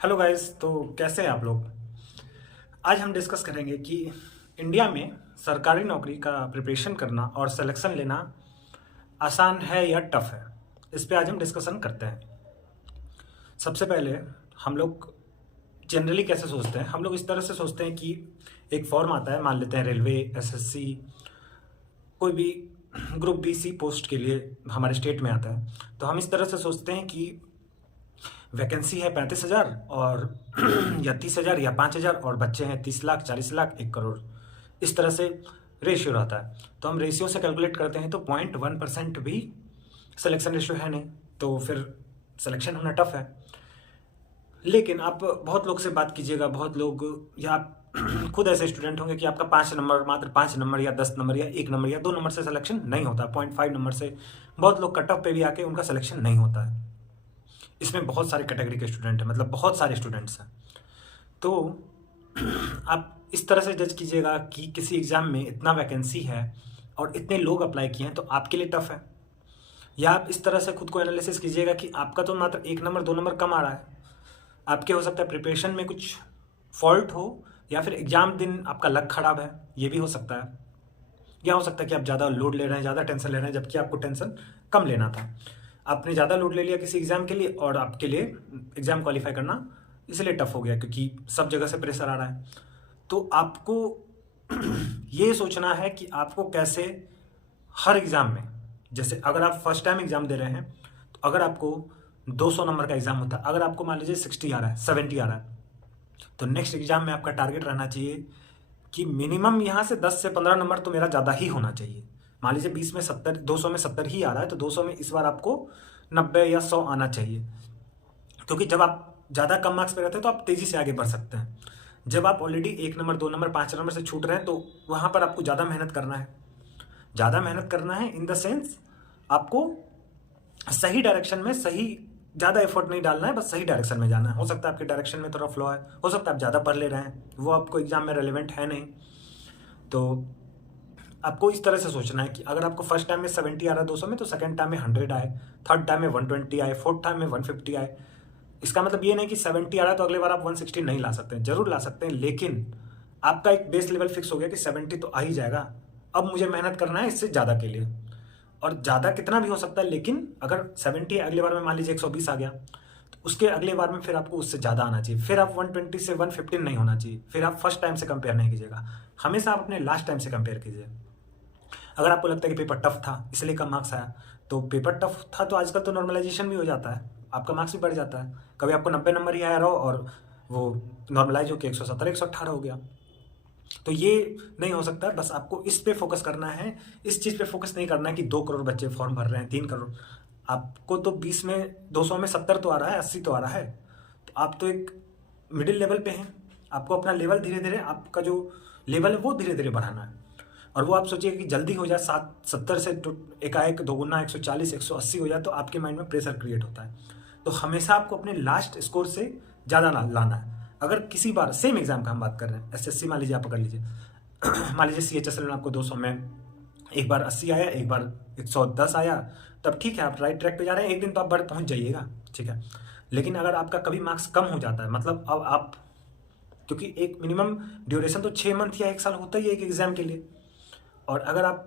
Hello guys. तो कैसे हैं आप लोग। आज हम डिस्कस करेंगे कि इंडिया में सरकारी नौकरी का प्रिपरेशन करना और सिलेक्शन लेना आसान है या टफ है। इस पे आज हम डिस्कशन करते हैं। सबसे पहले हम लोग जनरली कैसे सोचते हैं, हम लोग इस तरह से सोचते हैं कि एक फॉर्म आता है, मान लेते हैं रेलवे, एसएससी, कोई भी ग्रुप बी सी पोस्ट के लिए हमारे स्टेट में आता है। तो हम इस तरह से सोचते हैं कि वैकेंसी है 35,000 और या 30,000 या 5,000 और बच्चे हैं 30 लाख, 40 लाख, 1 करोड़। इस तरह से रेशियो रहता है। तो हम रेशियो से कैलकुलेट करते हैं तो 0.1% भी सिलेक्शन रेशियो है नहीं, तो फिर सिलेक्शन होना टफ है। लेकिन आप बहुत लोग से बात कीजिएगा, बहुत लोग या आप खुद ऐसे स्टूडेंट होंगे कि आपका 5 नंबर, मात्र 5 नंबर या 10 नंबर या 1 नंबर या 2 नंबर से सिलेक्शन नहीं होता। 0.5 नंबर से बहुत लोग कट ऑफ पे भी आके उनका सिलेक्शन नहीं होता है। इसमें बहुत सारे कैटेगरी के स्टूडेंट हैं, मतलब बहुत सारे स्टूडेंट्स हैं। तो आप इस तरह से जज कीजिएगा कि किसी एग्ज़ाम में इतना वैकेंसी है और इतने लोग अप्लाई किए हैं तो आपके लिए टफ है। या आप इस तरह से खुद को एनालिसिस कीजिएगा कि आपका तो मात्र 1 नंबर 2 नंबर कम आ रहा है। आपके हो सकता है प्रिपरेशन में कुछ फॉल्ट हो, या फिर एग्ज़ाम दिन आपका लक खराब है, ये भी हो सकता है। या हो सकता है कि आप ज़्यादा लोड ले रहे हैं, ज़्यादा टेंशन ले रहे हैं, जबकि आपको टेंशन कम लेना था। आपने ज़्यादा लोड ले लिया किसी एग्ज़ाम के लिए और आपके लिए एग्ज़ाम क्वालिफाई करना इसलिए टफ हो गया क्योंकि सब जगह से प्रेशर आ रहा है। तो आपको ये सोचना है कि आपको कैसे हर एग्ज़ाम में, जैसे अगर आप फर्स्ट टाइम एग्ज़ाम दे रहे हैं तो अगर आपको 200 नंबर का एग्ज़ाम होता है, अगर आपको मान लीजिए 60 आ रहा है, 70 आ रहा है, तो नेक्स्ट एग्ज़ाम में आपका टारगेट रहना चाहिए कि मिनिमम यहाँ से 10 से 15 नंबर तो मेरा ज़्यादा ही होना चाहिए। मान लीजिए 20 में 70, 200 में 70 ही आ रहा है, तो 200 में इस बार आपको 90 या 100 आना चाहिए। क्योंकि जब आप ज़्यादा कम मार्क्स पे रहते हैं तो आप तेज़ी से आगे बढ़ सकते हैं। जब आप ऑलरेडी 1 नंबर, 2 नंबर, 5 नंबर से छूट रहे हैं तो वहाँ पर आपको ज़्यादा मेहनत करना है। ज़्यादा मेहनत करना है इन द सेंस आपको सही डायरेक्शन में, सही, ज़्यादा एफर्ट नहीं डालना है, बस सही डायरेक्शन में जाना है। हो सकता है आपके डायरेक्शन में थोड़ा फ्लॉ है, हो सकता है आप ज़्यादा पढ़ ले रहे हैं, वो आपको एग्जाम में रेलिवेंट है नहीं। तो आपको इस तरह से सोचना है कि अगर आपको फर्स्ट टाइम में 70 आ रहा है 200 में, तो सेकंड टाइम में 100 आए, थर्ड टाइम में 120 आए, फोर्थ टाइम में 150 आए। इसका मतलब ये नहीं कि 70 आ रहा है तो अगले बार आप 160 नहीं ला सकते हैं, जरूर ला सकते हैं, लेकिन आपका एक बेस लेवल फिक्स हो गया कि 70 तो आ ही जाएगा। अब मुझे मेहनत करना है इससे ज़्यादा के लिए, और ज़्यादा कितना भी हो सकता है, लेकिन अगर 70 अगले बार में मान लीजिए 120 आ गया, तो उसके अगले बार में फिर आपको उससे ज़्यादा आना चाहिए। फिर आप 120 से 115 नहीं होना चाहिए। फिर आप फर्स्ट टाइम से कंपेयर नहीं कीजिएगा, हमेशा आप अपने लास्ट टाइम से कंपेयर कीजिए। अगर आपको लगता है कि पेपर टफ था इसलिए कम मार्क्स आया, तो पेपर टफ था तो आजकल तो नॉर्मलाइजेशन भी हो जाता है, आपका मार्क्स भी बढ़ जाता है। कभी आपको 90 नंबर ही आया रहो और वो नॉर्मलाइज होकर 117, 118 हो गया। तो ये नहीं हो सकता। बस आपको इस पे फोकस करना है, इस चीज़ पे फोकस नहीं करना है कि 2 करोड़ बच्चे फॉर्म भर रहे हैं, 3 करोड़। आपको तो 20 में 200 में 70 तो आ रहा है, 80 तो आ रहा है, तो आप तो एक मिडिल लेवल पे हैं। आपको अपना लेवल धीरे धीरे, आपका जो लेवल है वो धीरे धीरे बढ़ाना है। और वो आप सोचिए कि जल्दी हो जाए, 70 से तो एकाएक दोगुना 140, 180 हो जाए, तो आपके माइंड में प्रेशर क्रिएट होता है। तो हमेशा आपको अपने लास्ट स्कोर से ज़्यादा लाना है। अगर किसी बार सेम एग्जाम का हम बात कर रहे हैं, एसएससी मान लीजिए आप पकड़ लीजिए, मान लीजिए सीएचएसएल में आपको 200 में एक बार 80 आया, एक बार 110 आया, तब ठीक है, आप राइट ट्रैक पे जा रहे हैं, एक दिन तो आप बढ़ पहुंच जाइएगा, ठीक है। लेकिन अगर आपका कभी मार्क्स कम हो जाता है, मतलब अब आप, क्योंकि एक मिनिमम ड्यूरेशन तो 6 मंथ या 1 साल होता ही है एक एग्जाम के लिए, और अगर आप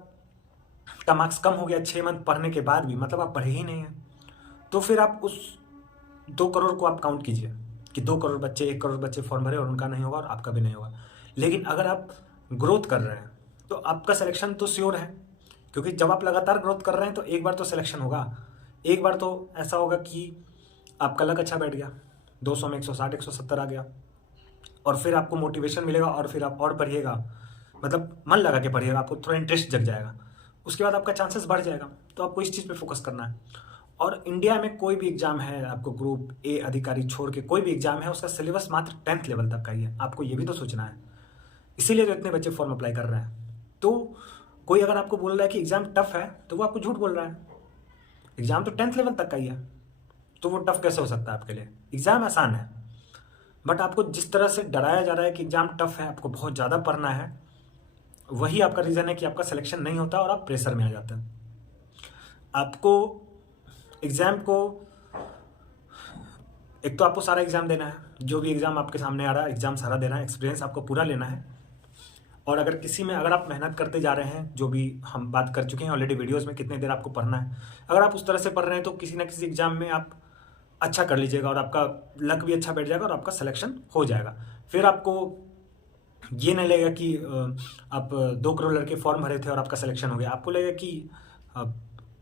का मार्क्स कम हो गया 6 मंथ पढ़ने के बाद भी, मतलब आप पढ़े ही नहीं हैं, तो फिर आप उस 2 करोड़ को आप काउंट कीजिए कि 2 करोड़ बच्चे, 1 करोड़ बच्चे फॉर्म भरे और उनका नहीं होगा और आपका भी नहीं होगा। लेकिन अगर आप ग्रोथ कर रहे हैं तो आपका सिलेक्शन तो श्योर है, क्योंकि जब आप लगातार ग्रोथ कर रहे हैं तो एक बार तो सिलेक्शन होगा। एक बार तो ऐसा होगा कि आपका लक अच्छा बैठ गया, 200 में 160, 170 आ गया, और फिर आपको मोटिवेशन मिलेगा और फिर आप और पढ़िएगा, मतलब मन लगा के पढ़िएगा, आपको थोड़ा इंटरेस्ट जग जाएगा, उसके बाद आपका चांसेस बढ़ जाएगा। तो आपको इस चीज़ पे फोकस करना है। और इंडिया में कोई भी एग्जाम है, आपको ग्रुप ए अधिकारी छोड़ के कोई भी एग्जाम है, उसका सिलेबस मात्र 10th लेवल तक का ही है, आपको ये भी तो सोचना है। इसीलिए तो इतने बच्चे फॉर्म अप्लाई कर रहे हैं। तो कोई अगर आपको बोल रहा है कि एग्जाम टफ है तो वो आपको झूठ बोल रहा है। एग्जाम तो 10th लेवल तक का ही है, तो वो टफ कैसे हो सकता है आपके लिए। एग्जाम आसान है, बट आपको जिस तरह से डराया जा रहा है कि एग्जाम टफ है, आपको बहुत ज़्यादा पढ़ना है, वही आपका रीज़न है कि आपका सिलेक्शन नहीं होता और आप प्रेशर में आ जाते हैं। आपको एग्ज़ाम को एक तो आपको सारा एग्ज़ाम देना है, जो भी एग्ज़ाम आपके सामने आ रहा है एग्ज़ाम सारा देना है, एक्सपीरियंस आपको पूरा लेना है। और अगर किसी में अगर आप मेहनत करते जा रहे हैं, जो भी हम बात कर चुके हैं ऑलरेडी वीडियोस में, कितनी देर आपको पढ़ना है, अगर आप उस तरह से पढ़ रहे हैं तो किसी ना किसी एग्ज़ाम में आप अच्छा कर लीजिएगा और आपका लक भी अच्छा बैठ जाएगा और आपका सिलेक्शन हो जाएगा। फिर आपको ये नहीं लगेगा कि आप 2 करोड़ लड़के फॉर्म भरे थे और आपका सिलेक्शन हो गया। आपको लगेगा कि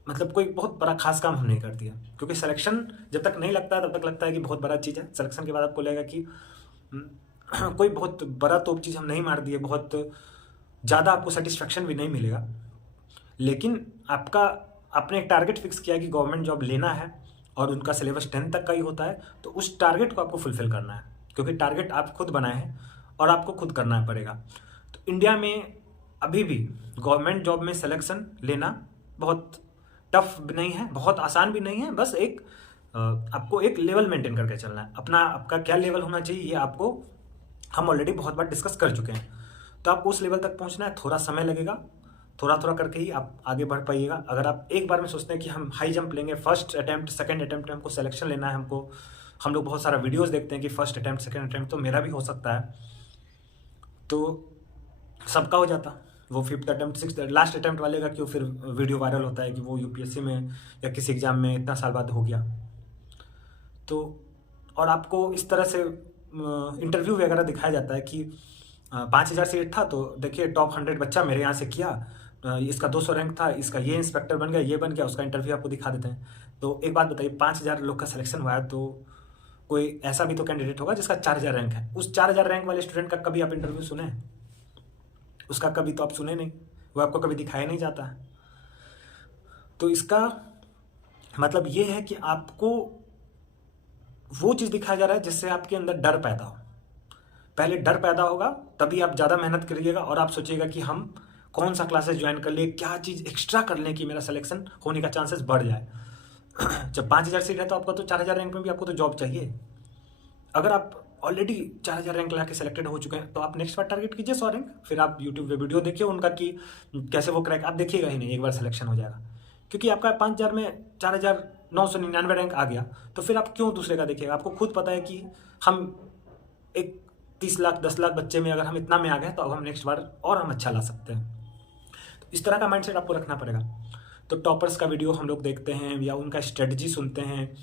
मतलब कोई बहुत बड़ा खास काम हमने कर दिया, क्योंकि सिलेक्शन जब तक नहीं लगता है तब तक लगता है कि बहुत बड़ा चीज़ है। सिलेक्शन के बाद आपको लगेगा कि कोई बहुत बड़ा तोप चीज़ हम नहीं मार दिए, बहुत ज़्यादा आपको सेटिस्फेक्शन भी नहीं मिलेगा। लेकिन आपने एक टारगेट फिक्स किया कि गवर्नमेंट जॉब लेना है और उनका सिलेबस 10 तक का ही होता है, तो उस टारगेट को आपको फुलफिल करना है, क्योंकि टारगेट आप खुद बनाए हैं और आपको खुद करना पड़ेगा। तो इंडिया में अभी भी गवर्नमेंट जॉब में सिलेक्शन लेना बहुत टफ नहीं है, बहुत आसान भी नहीं है। बस आपको एक लेवल मेंटेन करके चलना है। आपका क्या लेवल होना चाहिए ये आपको हम ऑलरेडी बहुत बार डिस्कस कर चुके हैं। तो आपको उस लेवल तक पहुंचना है, थोड़ा समय लगेगा, थोड़ा थोड़ा करके ही आप आगे बढ़ पाइएगा। अगर आप एक बार में सोचते हैं कि हम हाई जंप लेंगे, फर्स्ट अटैम्प्ट सेकंड अटैम्प्ट हमको सिलेक्शन लेना है, हम लोग बहुत सारा वीडियोस देखते हैं कि फर्स्ट अटैम्प्ट सेकंड अटैम्प्ट, तो मेरा भी हो सकता है, तो सबका हो जाता। वो 5th attempt 6th last attempt वाले का क्यों फिर वीडियो वायरल होता है कि वो यूपीएससी में या किसी एग्ज़ाम में इतना साल बाद हो गया। तो और आपको इस तरह से इंटरव्यू वगैरह दिखाया जाता है कि 5000 सीट था, तो देखिए टॉप 100 बच्चा मेरे यहाँ से किया, इसका 200 रैंक था, इसका ये इंस्पेक्टर बन गया, ये बन गया, उसका इंटरव्यू आपको दिखा देते हैं। तो एक बात बताइए, 5000 लोग का सिलेक्शन हुआ है, तो कोई ऐसा भी तो कैंडिडेट होगा जिसका 4000 रैंक है। उस 4000 रैंक वाले स्टूडेंट का कभी आप इंटरव्यू सुने? उसका कभी तो आप सुने नहीं, वो आपको कभी दिखाया नहीं जाता है। तो इसका मतलब ये है कि आपको वो चीज़ दिखाया जा रहा है जिससे आपके अंदर डर पैदा हो। पहले डर पैदा होगा, तभी आप ज़्यादा मेहनत करिएगा और आप सोचिएगा कि हम कौन सा क्लासेस ज्वाइन कर ले, क्या चीज़ एक्स्ट्रा कर लें कि मेरा सिलेक्शन होने का चांसेस बढ़ जाए। जब 5000 सीट है तो आपका तो 4000 रैंक में भी आपको तो जॉब चाहिए। अगर आप ऑलरेडी 4000 रैंक ला के सिलेक्टेड हो चुके हैं तो आप नेक्स्ट बार टारगेट कीजिए 100 रैंक। फिर आप यूट्यूब पे वीडियो देखिए उनका कि कैसे वो क्रैक, आप देखिएगा ही नहीं, एक बार सिलेक्शन हो जाएगा। क्योंकि आपका 5000 में 4999 रैंक आ गया, तो फिर आप क्यों दूसरे का देखिएगा? आपको खुद पता है कि हम एक 30 लाख 10 लाख बच्चे में अगर हम इतना में आ गए तो अब हम नेक्स्ट बार और हम अच्छा ला सकते हैं। तो इस तरह का माइंडसेट आपको रखना पड़ेगा। तो टॉपर्स का वीडियो हम लोग देखते हैं या उनका स्ट्रेटजी सुनते हैं,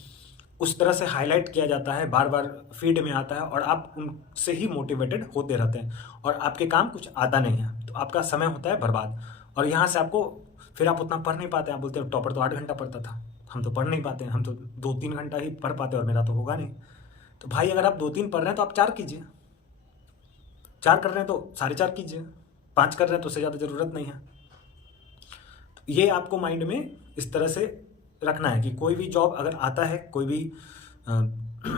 उस तरह से हाईलाइट किया जाता है, बार बार फीड में आता है और आप उनसे ही मोटिवेटेड होते रहते हैं और आपके काम कुछ आता नहीं है, तो आपका समय होता है बर्बाद। और यहाँ से आपको फिर आप उतना पढ़ नहीं पाते। आप बोलते हो टॉपर तो 8 घंटा पढ़ता था, हम तो पढ़ नहीं पाते, हम तो 2-3 घंटा ही पढ़ पाते और मेरा तो होगा नहीं। तो भाई अगर आप 2-3 पढ़ रहे हैं तो आप 4 कीजिए, 4 कर रहे हैं तो 4.5 कीजिए, 5 कर रहे हैं तो उससे ज़्यादा ज़रूरत नहीं है। तो ये आपको माइंड में इस तरह से रखना है कि कोई भी जॉब अगर आता है, कोई भी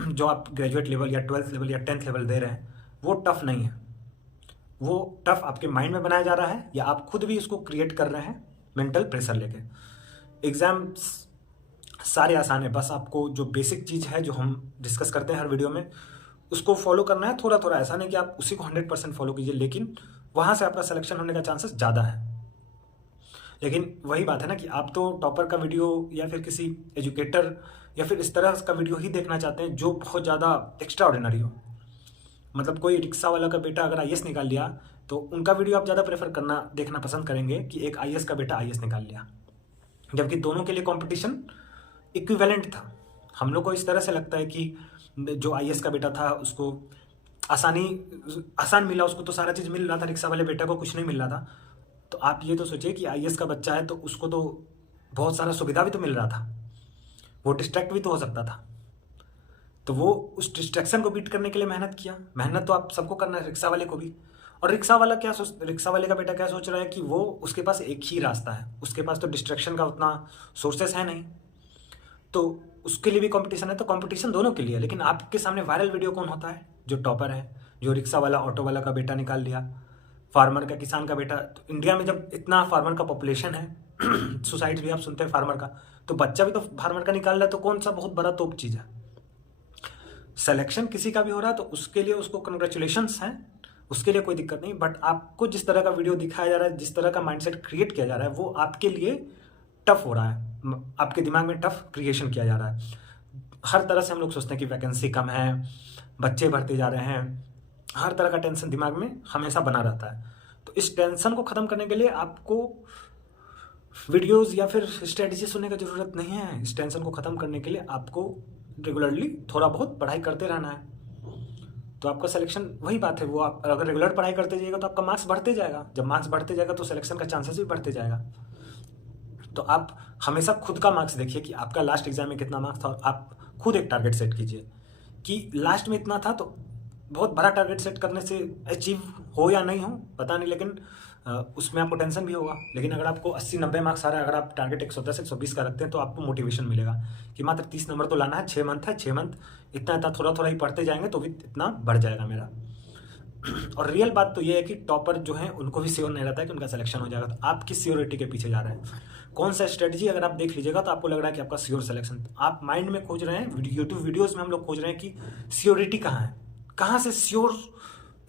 जो आप ग्रेजुएट लेवल या 12th लेवल या 10th लेवल दे रहे हैं, वो टफ नहीं है। वो टफ आपके माइंड में बनाया जा रहा है या आप खुद भी उसको क्रिएट कर रहे हैं मेंटल प्रेशर लेके। एग्ज़ाम्स सारे आसान है, बस आपको जो बेसिक चीज़ है जो हम डिस्कस करते हैं हर वीडियो में, उसको फॉलो करना है थोड़ा थोड़ा। ऐसा नहीं कि आप उसी को 100% फॉलो कीजिए, लेकिन वहाँ से आपका सिलेक्शन होने का चांसेस ज़्यादा है। लेकिन वही बात है ना कि आप तो टॉपर का वीडियो या फिर किसी एजुकेटर या फिर इस तरह का वीडियो ही देखना चाहते हैं जो बहुत ज़्यादा एक्स्ट्रा ऑर्डिनरी हो। मतलब कोई रिक्शा वाला का बेटा अगर आईएएस निकाल लिया तो उनका वीडियो आप ज़्यादा प्रेफर करना देखना पसंद करेंगे कि एक आईएएस का बेटा आईएएस निकाल लिया, जबकि दोनों के लिए कंपटीशन इक्विवेलेंट था। हम लोग को इस तरह से लगता है कि जो आईएएस का बेटा था उसको आसान मिला, उसको तो सारा चीज़ मिल रहा था, रिक्शा वाले बेटा को कुछ नहीं मिल रहा था। तो आप ये तो सोचिए कि आईएएस का बच्चा है तो उसको तो बहुत सारा सुविधा भी तो मिल रहा था, वो डिस्ट्रैक्ट भी तो हो सकता था। तो वो उस डिस्ट्रैक्शन को बीट करने के लिए मेहनत किया। मेहनत तो आप सबको करना है, रिक्शा वाले को भी। और रिक्शा वाले का बेटा क्या सोच रहा है कि वो उसके पास एक ही रास्ता है, उसके पास तो डिस्ट्रैक्शन का उतना सोर्सेस है नहीं, तो उसके लिए भी कंपटीशन है। तो कंपटीशन दोनों के लिए है। लेकिन आपके सामने वायरल वीडियो कौन होता है? जो टॉपर है, जो रिक्शा वाला ऑटो वाला का बेटा निकाल लिया, फार्मर का, किसान का बेटा। तो इंडिया में जब इतना फार्मर का पॉपुलेशन है सुसाइड भी आप सुनते हैं फार्मर का, तो बच्चा भी तो फार्मर का निकाल रहा है, तो कौन सा बहुत बड़ा तोप चीज़ है? सिलेक्शन किसी का भी हो रहा है तो उसके लिए उसको कंग्रेचुलेशंस हैं, उसके लिए कोई दिक्कत नहीं। बट आपको जिस तरह का वीडियो दिखाया जा रहा है, जिस तरह का माइंडसेट क्रिएट किया जा रहा है, वो आपके लिए टफ हो रहा है, आपके दिमाग में टफ क्रिएशन किया जा रहा है। हर तरह से हम लोग सोचते हैं कि वैकेंसी कम है, बच्चे बढ़ते जा रहे हैं, हर तरह का टेंशन दिमाग में हमेशा बना रहता है। तो इस टेंशन को ख़त्म करने के लिए आपको वीडियोस या फिर स्ट्रेटजी सुनने की ज़रूरत नहीं है। इस टेंशन को ख़त्म करने के लिए आपको रेगुलरली थोड़ा बहुत पढ़ाई करते रहना है, तो आपका सिलेक्शन, वही बात है, वो आप अगर रेगुलर पढ़ाई करते जाइएगा तो आपका मार्क्स बढ़ते जाएगा। जब मार्क्स बढ़ते जाएगा तो सिलेक्शन का चांसेस भी बढ़ते जाएगा। तो आप हमेशा खुद का मार्क्स देखिए कि आपका लास्ट एग्जाम में कितना मार्क्स था, और आप खुद एक टारगेट सेट कीजिए कि लास्ट में इतना था। तो बहुत बड़ा टारगेट सेट करने से अचीव हो या नहीं हो पता नहीं, लेकिन उसमें आपको टेंशन भी होगा। लेकिन अगर आपको 80-90 मार्क्स आ रहा है, अगर आप टारगेट 110-120 का रखते हैं, तो आपको मोटिवेशन मिलेगा कि मात्र 30 नंबर तो लाना है, 6 मंथ है, 6 मंथ इतना इतना थोड़ा थोड़ा ही पढ़ते जाएंगे तो भी इतना बढ़ जाएगा मेरा। और रियल बात तो ये है कि टॉपर जो हैं उनको भी श्योर नहीं रहता है कि उनका सिलेक्शन हो जाएगा। तो आप किस श्योरिटी के पीछे जा रहे हैं? कौन सा स्ट्रेटजी अगर आप देख लीजिएगा तो आपको लग रहा है कि आपका श्योर सिलेक्शन, आप माइंड में खोज रहे हैं, यूट्यूब वीडियोज़ में हम लोग खोज रहे हैं कि श्योरिटी कहाँ है, कहाँ से श्योर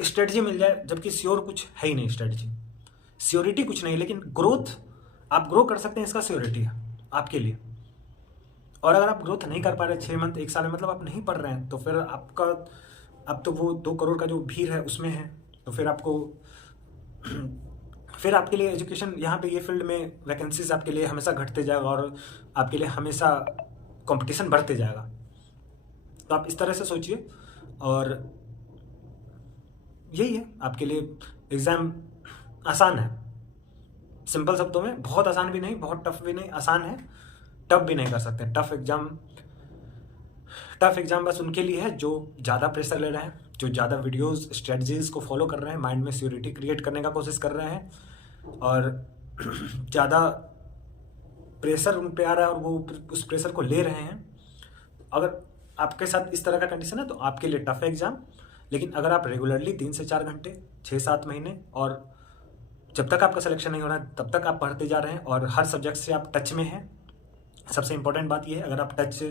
स्ट्रेटजी मिल जाए, जबकि श्योर कुछ है ही नहीं। स्ट्रेटजी श्योरिटी कुछ नहीं, लेकिन ग्रोथ आप ग्रो कर सकते हैं, इसका श्योरिटी है आपके लिए। और अगर आप ग्रोथ नहीं कर पा रहे 6 मंथ 1 साल में, मतलब आप नहीं पढ़ रहे हैं, तो फिर आपका, अब तो वो 2 करोड़ का जो भीड़ है उसमें है, तो फिर आपको फिर आपके लिए एजुकेशन, यहाँ पे ये फील्ड में वैकेंसीज आपके लिए हमेशा घटते जाएगा और आपके लिए हमेशा कंपटीशन बढ़ते जाएगा। तो आप इस तरह से सोचिए, और यही है आपके लिए एग्ज़ाम आसान है। सिंपल शब्दों में, बहुत आसान भी नहीं, बहुत टफ भी नहीं, आसान है। टफ भी नहीं कर सकते। टफ एग्जाम बस उनके लिए है जो ज़्यादा प्रेशर ले रहे हैं, जो ज़्यादा वीडियोस स्ट्रेटजीज़ को फॉलो कर रहे हैं, माइंड में सिक्योरिटी क्रिएट करने का कोशिश कर रहे हैं, और ज़्यादा प्रेशर उन पे आ रहा है और वो उस प्रेशर को ले रहे हैं। अगर आपके साथ इस तरह का कंडीशन है तो आपके लिए टफ है एग्ज़ाम। लेकिन अगर आप रेगुलरली 3 से 4 घंटे 6-7 महीने, और जब तक आपका सिलेक्शन नहीं हो रहा है तब तक आप पढ़ते जा रहे हैं और हर सब्जेक्ट से आप टच में हैं। सबसे इम्पोर्टेंट बात यह है, अगर आप टच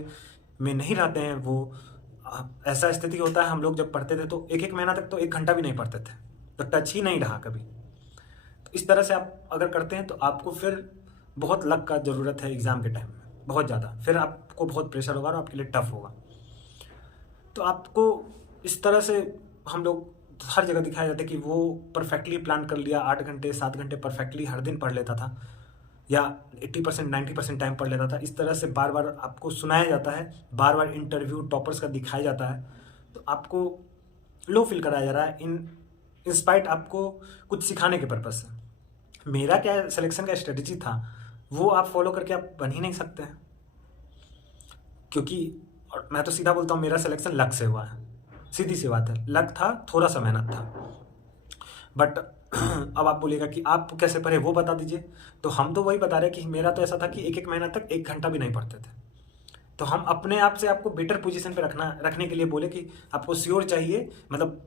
में नहीं रहते हैं, वो ऐसा स्थिति होता है, हम लोग जब पढ़ते थे तो 1-1 महीना तक तो 1 घंटा भी नहीं पढ़ते थे, तो टच ही नहीं रहा कभी। तो इस तरह से आप अगर करते हैं तो आपको फिर बहुत लक का ज़रूरत है एग्ज़ाम के टाइम में, बहुत ज़्यादा। फिर आपको बहुत प्रेशर होगा और आपके लिए टफ होगा। तो आपको इस तरह से हम लोग हर जगह दिखाया जाता है कि वो परफेक्टली प्लान कर लिया, 8 घंटे 7 घंटे परफेक्टली हर दिन पढ़ लेता था, या 80% 90% टाइम पढ़ लेता था। इस तरह से बार बार आपको सुनाया जाता है, बार बार इंटरव्यू टॉपर्स का दिखाया जाता है, तो आपको लो फील कराया जा रहा है इन स्पाइट आपको कुछ सिखाने के पर्पज़ से। मेरा क्या सिलेक्शन का स्ट्रेटजी था वो आप फॉलो करके आप बन ही नहीं सकते हैं, क्योंकि और मैं तो सीधा बोलता हूँ, मेरा सिलेक्शन लक से हुआ है, सीधी सी बात है। लक था, थोड़ा सा मेहनत था, बट अब आप बोलेगा कि आप कैसे पढ़े वो बता दीजिए। तो हम तो वही बता रहे कि मेरा तो ऐसा था कि 1-1 महीना तक 1 घंटा भी नहीं पढ़ते थे। तो हम अपने आप से आपको बेटर पोजीशन पे रखने के लिए बोले कि आपको श्योर चाहिए, मतलब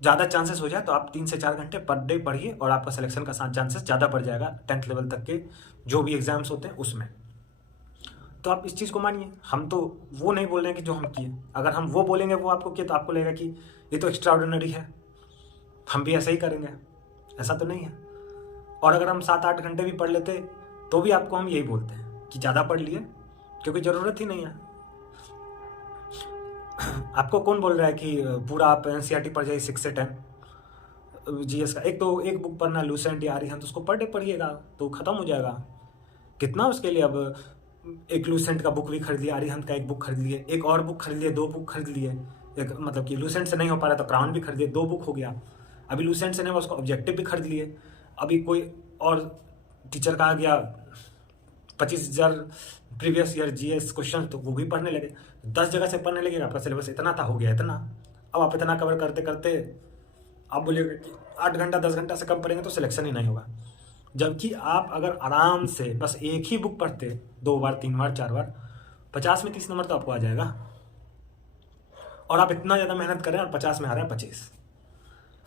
ज़्यादा चांसेस हो जाए तो आप 3 से 4 घंटे पर डे पढ़िए और आपका सिलेक्शन का चांसेस ज़्यादा बढ़ जाएगा 10th लेवल तक के जो भी एग्जाम्स होते हैं उसमें। तो आप इस चीज़ को मानिए। हम तो वो नहीं बोल रहे हैं कि जो हम किए, अगर हम वो बोलेंगे वो आपको किए तो आपको लगेगा कि ये तो एक्स्ट्रा ऑर्डिनरी है, हम भी ऐसा ही करेंगे। ऐसा तो नहीं है। और अगर हम 7-8 घंटे भी पढ़ लेते तो भी आपको हम यही बोलते हैं कि ज़्यादा पढ़ लिए, क्योंकि ज़रूरत ही नहीं है। आपको कौन बोल रहा है कि पूरा आप NCERT पढ़ जाइए 6 से 10 GS का? एक बुक पढ़ना, लूसेंट या आरिहंत, उसको पर डे पढ़िएगा तो ख़त्म हो जाएगा। कितना उसके लिए, अब एक लूसेंट का बुक भी खरीद लिया, आरिहंत का एक बुक खरीद लिए, एक और बुक खरीद लिए, 2 बुक खरीद लिए। एक मतलब कि लूसेंट से नहीं हो पा रहा तो क्राउन भी खरीद लिए, 2 बुक हो गया। अभी लूसेंट से नहीं हुआ उसको ऑब्जेक्टिव भी खरीद लिए। अभी कोई और टीचर का आ गया 25,000 प्रीवियस ईयर GS क्वेश्चन, तो वो भी पढ़ने लगे। 10 जगह से पढ़ने लगे, आपका सिलेबस इतना था, हो गया इतना। अब आप इतना कवर करते करते आप बोलिएगा कि 8 घंटा 10 घंटा से कम पढ़ेंगे तो सिलेक्शन ही नहीं होगा। जबकि आप अगर आराम से बस एक ही बुक पढ़ते 2 बार 3 बार 4 बार, 50 में 30 नंबर तो आपको आ जाएगा। और आप इतना ज़्यादा मेहनत करें और 50 में आ रहा है 25,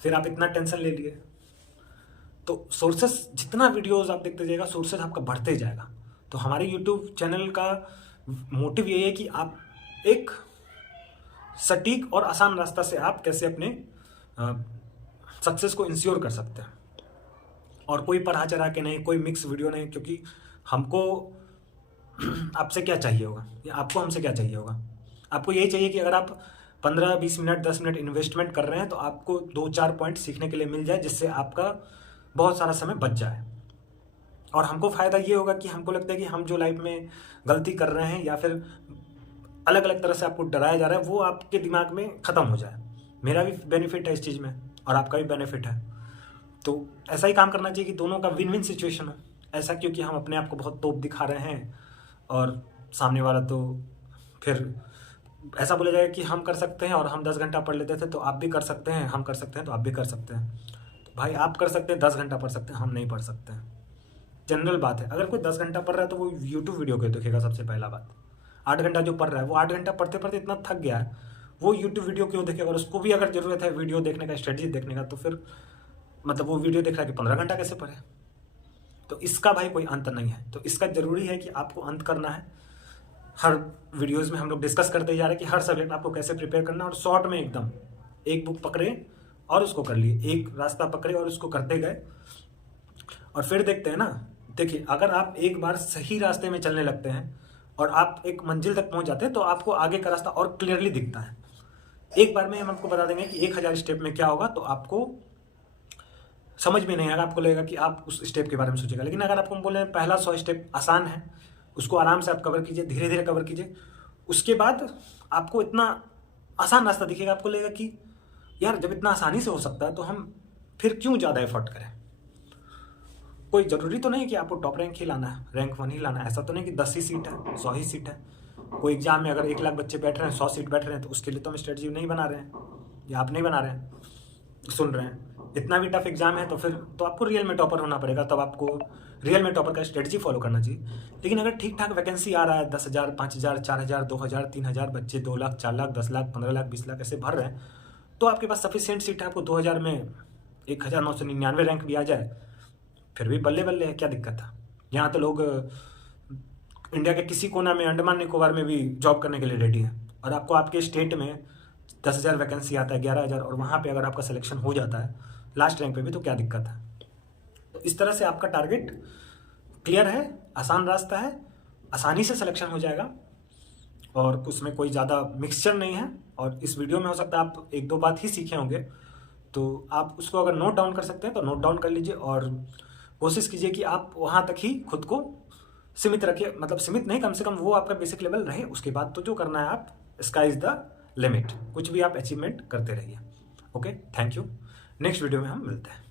फिर आप इतना टेंशन ले लिए। तो सोर्सेस, जितना वीडियोस आप देखते जाएगा सोर्सेस आपका बढ़ते जाएगा। तो हमारे यूट्यूब चैनल का मोटिव ये है कि आप एक सटीक और आसान रास्ता से आप कैसे अपने सक्सेस को इंश्योर कर सकते हैं, और कोई पढ़ा चढ़ा के नहीं, कोई मिक्स वीडियो नहीं। क्योंकि हमको आपसे क्या चाहिए होगा या आपको हमसे क्या चाहिए होगा? आपको यही चाहिए कि अगर आप 15-20 मिनट 10 मिनट इन्वेस्टमेंट कर रहे हैं तो आपको 2-4 पॉइंट सीखने के लिए मिल जाए, जिससे आपका बहुत सारा समय बच जाए। और हमको फ़ायदा ये होगा कि हमको लगता है कि हम जो लाइफ में गलती कर रहे हैं या फिर अलग अलग तरह से आपको डराया जा रहा है, वो आपके दिमाग में ख़त्म हो जाए। मेरा भी बेनिफिट है इस चीज़ में और आपका भी बेनिफिट है। तो ऐसा ही काम करना चाहिए कि दोनों का विन विन सिचुएशन हो। ऐसा क्योंकि हम अपने आप को बहुत तोप दिखा रहे हैं और सामने वाला तो फिर ऐसा बोला जाएगा कि हम कर सकते हैं और हम 10 घंटा पढ़ लेते थे तो आप भी कर सकते हैं, हम कर सकते हैं तो आप भी कर सकते हैं। तो भाई आप कर सकते हैं 10 घंटा पढ़ सकते हैं, हम नहीं पढ़ सकते हैं। जनरल बात है। अगर कोई 10 घंटा पढ़ रहा है तो वो यूट्यूब वीडियो क्यों देखेगा? सबसे पहला बात। 8 घंटा जो पढ़ रहा है वो 8 घंटा पढ़ते पढ़ते इतना थक गया है, वो यूट्यूब वीडियो क्यों देखेगा? और उसको भी अगर ज़रूरत है वीडियो देखने का, स्ट्रेटजी देखने का, तो फिर मतलब वो वीडियो देख रहा है कि 15 घंटा कैसे पढ़े? तो इसका भाई कोई अंत नहीं है। तो इसका ज़रूरी है कि आपको अंत करना है। हर वीडियोज़ में हम लोग डिस्कस करते जा रहे हैं कि हर सब्जेक्ट आपको कैसे प्रिपेयर करना है, और शॉर्ट में एकदम एक बुक पकड़े और उसको कर लिए, एक रास्ता पकड़े और उसको करते गए। और फिर देखते हैं ना, देखिए अगर आप एक बार सही रास्ते में चलने लगते हैं और आप एक मंजिल तक पहुंच जाते हैं तो आपको आगे का रास्ता और क्लियरली दिखता है। एक बार में हम आपको बता देंगे कि 1000 स्टेप में क्या होगा तो आपको समझ में नहीं आएगा, आपको लगेगा कि आप उस स्टेप के बारे में सोचेगा। लेकिन अगर आपको हम बोले पहला 100 स्टेप आसान है, उसको आराम से आप कवर कीजिए, धीरे धीरे कवर कीजिए, उसके बाद आपको इतना आसान रास्ता दिखेगा, आपको लगेगा कि यार जब इतना आसानी से हो सकता है तो हम फिर क्यों ज़्यादा एफर्ट करें। कोई ज़रूरी तो नहीं कि आपको टॉप रैंक ही लाना है, रैंक 1 ही लाना है। ऐसा तो नहीं कि 10 ही सीट है, 100 ही सीट है। कोई एग्जाम में अगर 1 लाख बच्चे बैठ रहे हैं, 100 सीट बैठ रहे हैं, तो उसके लिए तो हम स्ट्रेटजी नहीं बना रहे हैं, या आप नहीं बना रहे हैं, सुन रहे हैं। इतना भी टफ एग्जाम है तो फिर तो आपको रियल में टॉपर होना पड़ेगा, तब आपको रियल में टॉपर का स्ट्रेटजी फॉलो करना चाहिए। लेकिन अगर ठीक ठाक वैकेंसी आ रहा है, 10,000, 5,000, 4,000, 2,000, 3,000 बच्चे 2 लाख, 4 लाख, 10 लाख, 15 लाख, 20 लाख ऐसे भर रहे हैं, तो आपके पास सफिशिएंट सीट है। आपको 2000 में 1999 रैंक भी आ जाए, फिर भी बल्ले बल्ले है, क्या दिक्कत है। यहाँ तो लोग इंडिया के किसी कोना में, अंडमान निकोबार में भी जॉब करने के लिए रेडी हैं। और आपको आपके स्टेट में 10,000 वैकेंसी आता है, 11,000, और वहाँ पे अगर आपका सिलेक्शन हो जाता है लास्ट रैंक पे भी, तो क्या दिक्कत है। तो इस तरह से आपका टारगेट क्लियर है, आसान रास्ता है, आसानी से सिलेक्शन हो जाएगा और उसमें कोई ज़्यादा मिक्सचर नहीं है। और इस वीडियो में हो सकता है आप 1-2 बात ही सीखे होंगे, तो आप उसको अगर नोट डाउन कर सकते हैं तो नोट डाउन कर लीजिए और कोशिश कीजिए कि आप वहाँ तक ही खुद को सीमित रखिए। मतलब सीमित नहीं, कम से कम वो आपका बेसिक लेवल रहे। उसके बाद तो जो करना है आप, स्काई इज़ द लिमिट, कुछ भी आप अचीवमेंट करते रहिए। Okay, thank you. Next video में हम मिलते हैं।